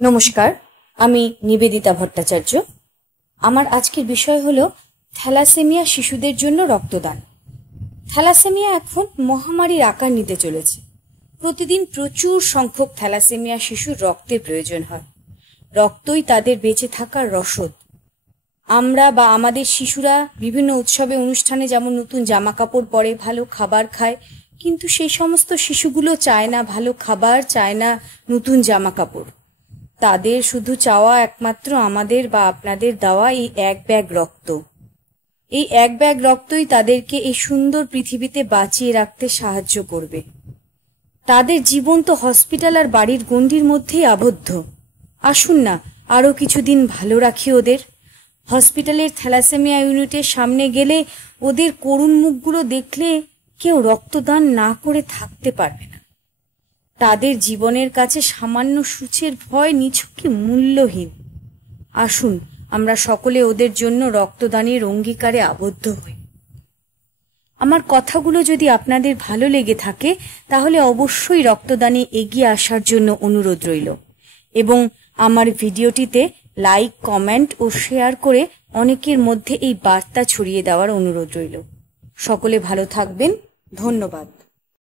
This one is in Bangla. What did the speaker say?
নমস্কার, আমি নিবেদিতা ভট্টাচার্য। আমার আজকের বিষয় হলো থ্যালাসেমিয়া শিশুদের জন্য রক্তদান। থ্যালাসেমিয়া এখন মহামারীর আকার নিতে চলেছে। প্রতিদিন প্রচুর সংখ্যক থ্যালাসেমিয়া শিশুর রক্তের প্রয়োজন হয়। রক্তই তাদের বেঁচে থাকার রসদ। আমরা বা আমাদের শিশুরা বিভিন্ন উৎসবে অনুষ্ঠানে যেমন নতুন জামা কাপড় পরে, ভালো খাবার খায়, কিন্তু সেই সমস্ত শিশুগুলো চায় না ভালো খাবার, চায় না নতুন জামা কাপড়। তাদের শুধু চাওয়া একমাত্র আমাদের বা আপনাদের দেওয়া এই এক ব্যাগ রক্ত। এই এক ব্যাগ রক্তই তাদেরকে এই সুন্দর পৃথিবীতে বাঁচিয়ে রাখতে সাহায্য করবে। তাদের জীবন তো হসপিটাল আর বাড়ির গণ্ডির মধ্যেই আবদ্ধ। আসুন না আরো কিছুদিন ভালো রাখি ওদের। হসপিটালের থ্যালাসেমিয়া ইউনিটের সামনে গেলে ওদের করুণ মুখগুলো দেখলে কেউ রক্তদান না করে থাকতে পারবে না। তাদের জীবনের কাছে সামান্য সূচের ভয় নিছকই মূল্যহীন। আসুন আমরা সকলে ওদের জন্য রক্তদানের অঙ্গীকারে আবদ্ধ হই। আমার কথাগুলো যদি আপনাদের ভালো লেগে থাকে তাহলে অবশ্যই রক্তদানে এগিয়ে আসার জন্য অনুরোধ রইল, এবং আমার ভিডিওটিতে লাইক, কমেন্ট ও শেয়ার করে অনেকের মধ্যে এই বার্তা ছড়িয়ে দেওয়ার অনুরোধ রইল। সকলে ভালো থাকবেন। ধন্যবাদ।